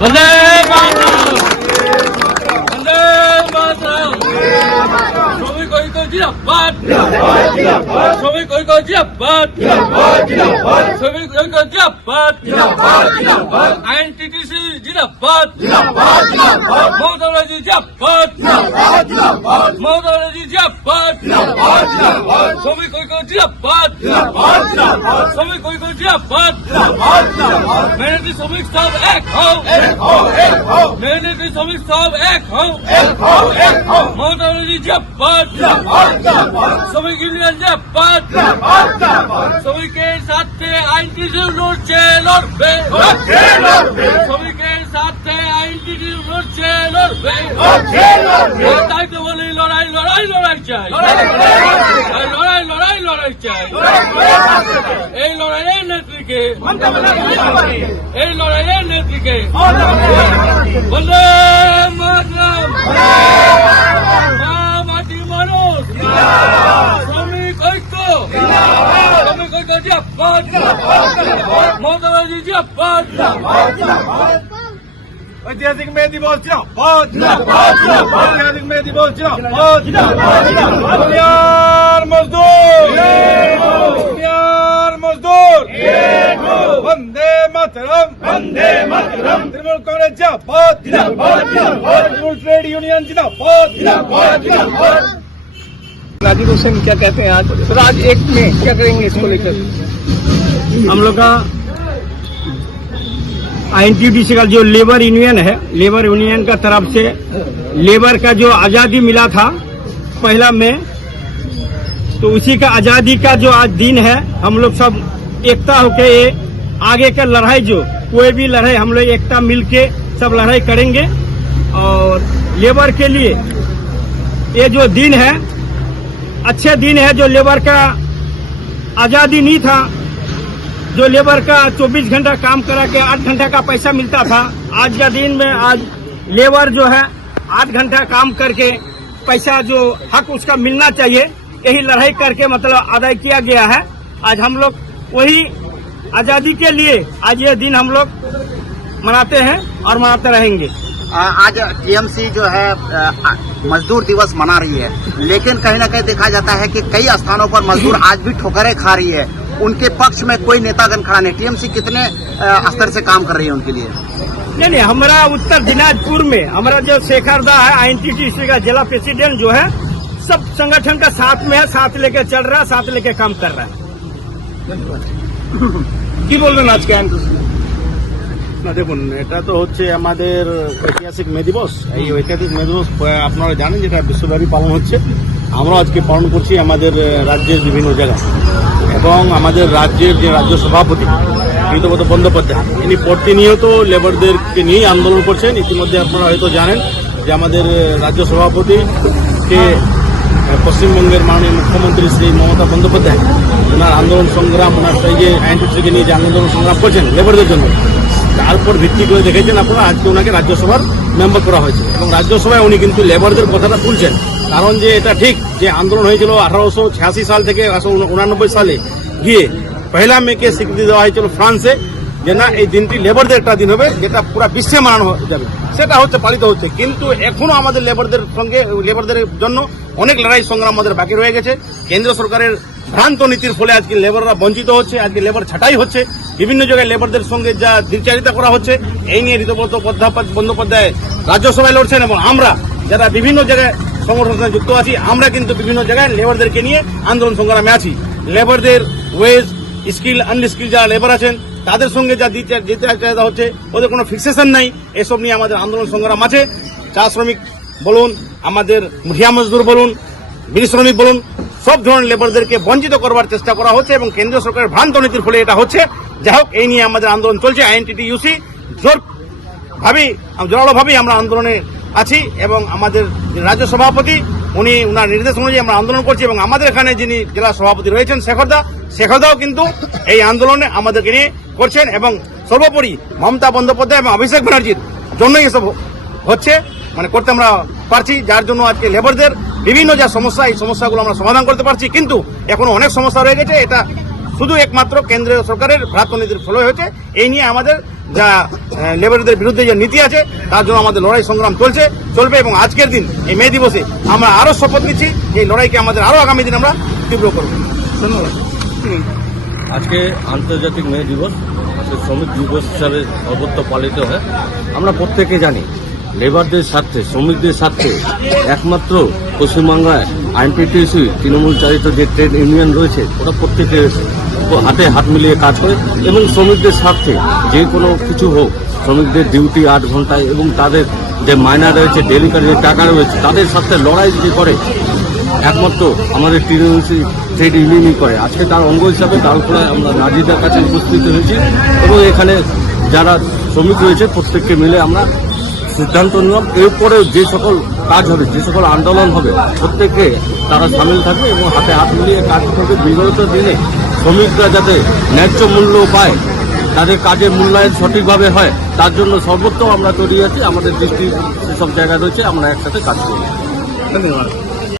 বন্দে মাতরম, বন্দে মাতরম। শ্রমিক ঐক্য জিন্দাবাদ, শ্রমিক ঐক্য জিন্দাবাদ, শ্রমিক ঐক্য জিন্দাবাদ, আইএনটিটিউসি জিন্দাবাদ, মমতা ব্যানার্জি জিন্দাবাদ, মমতা ব্যানার্জি জিন্দাবাদ, শ্রমিক ঐক্য জিন্দাবাদ, শ্রমিক ঐক্য জিন্দাবাদ। মেহনতি শ্রমিক সব এক হও, মেহনতি শ্রমিক সব এক হও, মমতা ব্যানার্জি জিন্দাবাদ, শ্রমিক ইউনিয়ন জিন্দাবাদ, শ্রমিকের সাথে আইনটিটিউ লড়ছে লড়বে, শ্রমিকের সাথে আইনটিটিউ লড়ছে লড়বে। তাই তো বলি লড়াই লড়াই লড়াই চাই, লড়াই লড়াই লড়াই চাই। এই লড়াইয়ের নেত্রীকে, এই লড়াইয়ের নেত্রীকে বন্দে মাতরম। মাটি মানুষ, শ্রমিক ঐক্য, শ্রমিক ঐক্য জিন্দাবাদ, মমতা ব্যানার্জি জিন্দাবাদ। ऐतिहासिक मे दिवस जिंदाबाद, ऐतिहासिक मे दिवस जिंदाबाद। बिहार मजदूर, बिहार मजदूर, वंदे मातरम, वंदे मातरम। तृणमूल कांग्रेस जिंदाबाद, तृणमूल ट्रेड यूनियन जिंदाबाद, जिंदाबाद। राजीव हुसैन क्या कहते हैं आज? सर आज एक में क्या करेंगे इसको लेकर? हम लोग का आईएनटीयूसी का जो लेबर यूनियन है, लेबर यूनियन का तरफ से लेबर का जो आज़ादी मिला था पहला में, तो उसी का आज़ादी का जो आज दिन है, हम लोग सब एकता होके ये आगे का लड़ाई, जो कोई भी लड़ाई हम लोग एकता मिलके सब लड़ाई करेंगे। और लेबर के लिए ये जो दिन है अच्छे दिन है। जो लेबर का आज़ादी नहीं था, जो लेबर का 24 घंटा काम करा के 8 घंटा का पैसा मिलता था, आज का दिन में आज लेबर जो है 8 घंटा काम करके पैसा जो हक उसका मिलना चाहिए, यही लड़ाई करके मतलब अदा किया गया है। आज हम लोग वही आज़ादी के लिए आज ये दिन हम लोग मनाते हैं और मनाते रहेंगे। आज टीएमसी जो है मजदूर दिवस मना रही है, लेकिन कहीं न कहीं देखा जाता है कि कई स्थानों पर मजदूर आज भी ठोकरें खा रही है। उनके पक्ष में कोई नेतागण खड़ा नहीं। टीएमसी कितने स्तर से काम कर रही है उनके लिए? नहीं, हमारा उत्तर दिनाजपुर में हमारा जो शेखर दा है आईएनटीयूसी का जिला प्रेसिडेंट जो है, सब संगठन का साथ में है, साथ लेके चल रहा है, साथ लेके काम कर रहा है। কি বলবেন আজকে? না দেখুন, এটা তো হচ্ছে আমাদের ঐতিহাসিক মে দিবস। এই ঐতিহাসিক মে দিবস আপনারা জানেন যেটা বিশ্বব্যাপী পালন হচ্ছে। আমরা আজকে পালন করছি আমাদের রাজ্যের বিভিন্ন জায়গায়, এবং আমাদের রাজ্যের যে রাজ্য সভাপতি ঋতুব্রত বন্দ্যোপাধ্যায়, ইনি প্রতিনিয়ত লেবারদেরকে নিয়ে আন্দোলন করছেন। ইতিমধ্যে আপনারা হয়তো জানেন যে আমাদের রাজ্য সভাপতিকে পশ্চিমবঙ্গের মাননীয় মুখ্যমন্ত্রী শ্রী মমতা বন্দ্যোপাধ্যায় ওনার আন্দোলন সংগ্রাম, ওনার এই যে আইএনটিটিউসিকে নিয়ে যে আন্দোলন সংগ্রাম করছেন লেবারদের জন্য, তারপর ভিত্তি করে দেখেছেন আপনারা আজকে ওনাকে রাজ্যসভার মেম্বার করা হয়েছে। এবং রাজ্যসভায় উনি কিন্তু লেবারদের কথাটা তুলছেন, কারণ যে এটা ঠিক যে আন্দোলন হয়েছিল 1886 সাল থেকে 1889 সালে গিয়ে পহেলা মেকে স্বীকৃতি দেওয়া হয়েছিল ফ্রান্সে, যে না এই দিনটি লেবারদের একটা দিন হবে, যেটা পুরো বিশ্বে মানানো যাবে। সেটা হচ্ছে পালিত হচ্ছে, কিন্তু এখনো আমাদের লেবারদের সঙ্গে, লেবারদের জন্য অনেক লড়াই সংগ্রাম আমাদের বাকি রয়ে গেছে। কেন্দ্র সরকারের ভ্রান্ত নীতির ফলে আজকে লেবাররা বঞ্চিত হচ্ছে, আজকে লেবার ছাঁটাই হচ্ছে, বিভিন্ন জায়গায় লেবারদের সঙ্গে যা দ্বিচারিতা করা হচ্ছে, এই নিয়ে ঋতুব্রত বন্দ্যোপাধ্যায় রাজ্যসভায় লড়ছেন। এবং আমরা যারা বিভিন্ন জায়গায় সংগঠনের যুক্ত আছি, আমরা কিন্তু বিভিন্ন জায়গায় লেবারদেরকে নিয়ে আন্দোলন সংগ্রামে আছি। লেবারদের ওয়েজ, স্কিল, আনস্কিল যারা লেবার আছেন তাদের সঙ্গে যা দ্বিচারিতা হচ্ছে, ওদের কোনো ফিক্সেশন নাই, এসব নিয়ে আমাদের আন্দোলন সংগ্রাম আছে। চা শ্রমিক বলুন, আমাদের মুঠিয়া মজদুর বলুন, বিড়ি শ্রমিক বলুন, সব ধরনের লেবারদেরকে বঞ্চিত করবার চেষ্টা করা হচ্ছে, এবং কেন্দ্রীয় সরকারের ভ্রান্ত নীতির ফলে এটা হচ্ছে। যাই হোক, এই নিয়ে আমাদের আন্দোলন চলছে। আইএনটিটিউসি জোরালোভাবেই আমরা আন্দোলনে আছি, এবং আমাদের রাজ্য সভাপতি উনি ওনার নির্দেশ অনুযায়ী আমরা আন্দোলন করছি। এবং আমাদের এখানে যিনি জেলা সভাপতি রয়েছেন শেখরদাও কিন্তু এই আন্দোলনে আমাদেরকে নিয়ে করছেন। এবং সর্বোপরি মমতা বন্দ্যোপাধ্যায় এবং অভিষেক ব্যানার্জির জন্যই এসব হচ্ছে, মানে করতে আমরা পারছি, যার জন্য আজকে লেবারদের বিভিন্ন যা সমস্যা, এই সমস্যাগুলো আমরা সমাধান করতে পারছি। কিন্তু এখনো অনেক সমস্যা রয়ে গেছে, এটা শুধু একমাত্র কেন্দ্রীয় সরকারের ভ্রান্ত নীতির ফলে হয়েছে। এই নিয়ে আমাদের যা লেবারদের বিরুদ্ধে যে নীতি আছে তার জন্য আমাদের লড়াই সংগ্রাম চলবে এবং আজকের দিন এই মে দিবসে আমরা আরো শপথ নিচ্ছি এই লড়াইকে আমাদের আরো আগামী দিন আমরা তীব্র করব। ধন্যবাদ। আজকে আন্তর্জাতিক মে দিবস, আজকে শ্রমিক দিবস হিসাবে সর্বত্র পালিত হয়। আমরা প্রত্যেকে জানি লেবারদের স্বার্থে, শ্রমিকদের স্বার্থে একমাত্র পশ্চিমবাংলায় আইএনটিটিউসি তৃণমূল চালিত যে ট্রেড ইউনিয়ন রয়েছে ওরা প্রত্যেকে হাতে হাত মিলিয়ে কাজ করে এবং শ্রমিকদের স্বার্থে যে কোনো কিছু হোক, শ্রমিকদের ডিউটি 8 ঘন্টায় এবং তাদের যে মাইনা রয়েছে, ডেলি কাজের টাকা রয়েছে, তাদের সাথে লড়াই যে করে একমাত্র আমাদের ট্রেড ইউনিয়নই করে। আজকে তার অঙ্গ হিসাবে ডালখোলায় আমরা নাজিদের কাছে উপস্থিত হয়েছি এবং এখানে যারা শ্রমিক রয়েছে প্রত্যেককে মিলে আমরা সিদ্ধান্ত নিলাম এরপরে যে সকল কাজ হবে, যে সকল আন্দোলন হবে প্রত্যেকে তারা সামিল থাকবে এবং হাতে হাত মিলিয়ে কাজ করবে। বিগত দিনে শ্রমিকরা যাতে ন্যায্য মূল্য পায়, তাদের কাজের মূল্যায়ন সঠিকভাবে হয়, তার জন্য সর্বত্র আমরা তৈরি আছি। আমাদের দৃষ্টি সেসব জায়গায় রয়েছে, আমরা একসাথে কাজ করি। ধন্যবাদ।